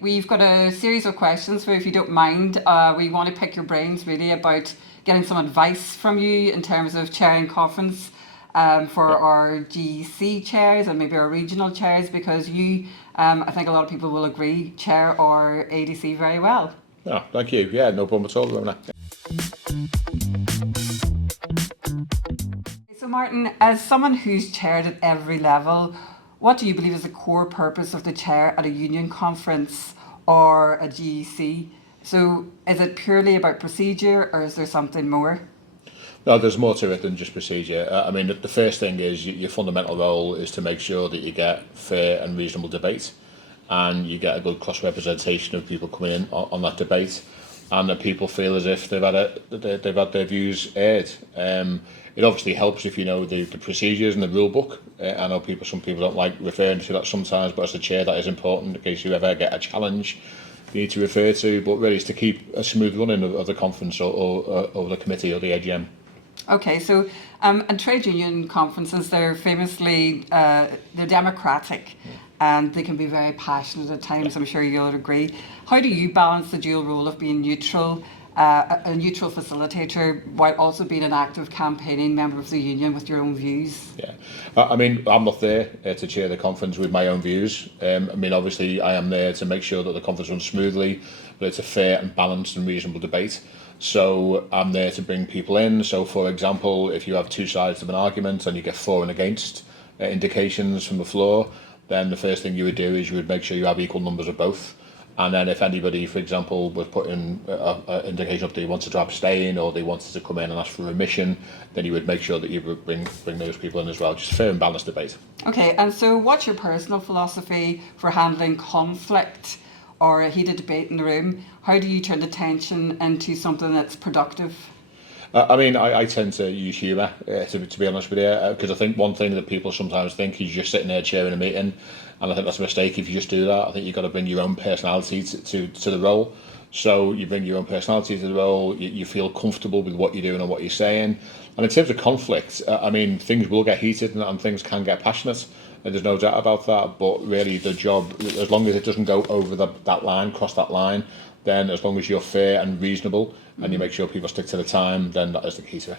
we've got a series of questions where, if you don't mind, we want to pick your brains really about getting some advice from you in terms of chairing conference for our GC chairs and maybe our regional chairs, because you, I think a lot of people will agree, chair our ADC very well. Oh, thank you. Yeah, no problem at all, Rona. So Martin, as someone who's chaired at every level, what do you believe is the core purpose of the chair at a union conference or a GEC? So is it purely about procedure, or is there something more? No, there's more to it than just procedure. I mean, the first thing is your fundamental role is to make sure that you get fair and reasonable debate, and you get a good cross-representation of people coming in on that debate, and that people feel as if they've had their views aired. It obviously helps if you know the procedures and the rule book. I know some people don't like referring to that sometimes, but as the chair, that is important in case you ever get a challenge you need to refer to. But really, it's to keep a smooth running of the conference or the committee or the AGM. Okay, so and trade union conferences, they're famously they're democratic, and they can be very passionate at times. I'm sure you'll agree. How do you balance the dual role of being neutral, a neutral facilitator, while also being an active campaigning member of the union with your own views? Yeah, I mean, I'm not there to chair the conference with my own views. I mean, obviously, I am there to make sure that the conference runs smoothly, but it's a fair and balanced and reasonable debate. So I'm there to bring people in. So, for example, if you have two sides of an argument and you get for and against indications from the floor, then the first thing you would do is you would make sure you have equal numbers of both. And then if anybody, for example, was putting an indication up that they wanted to abstain or they wanted to come in and ask for remission, then you would make sure that you would bring those people in as well. Just fair and balanced debate. Okay, and so what's your personal philosophy for handling conflict or a heated debate in the room? How do you turn the tension into something that's productive? I mean, I tend to use humour, to be honest with you, because I think one thing that people sometimes think is just sitting there chairing a meeting, and I think that's a mistake if you just do that. I think you've got to bring your own personality to the role. So you bring your own personality to the role, you feel comfortable with what you're doing and what you're saying. And in terms of conflict, I mean, things will get heated and things can get passionate, and there's no doubt about that. But really, the job, as long as it doesn't go over that line, cross that line, then as long as you're fair and reasonable and you make sure people stick to the time, then that is the key to it.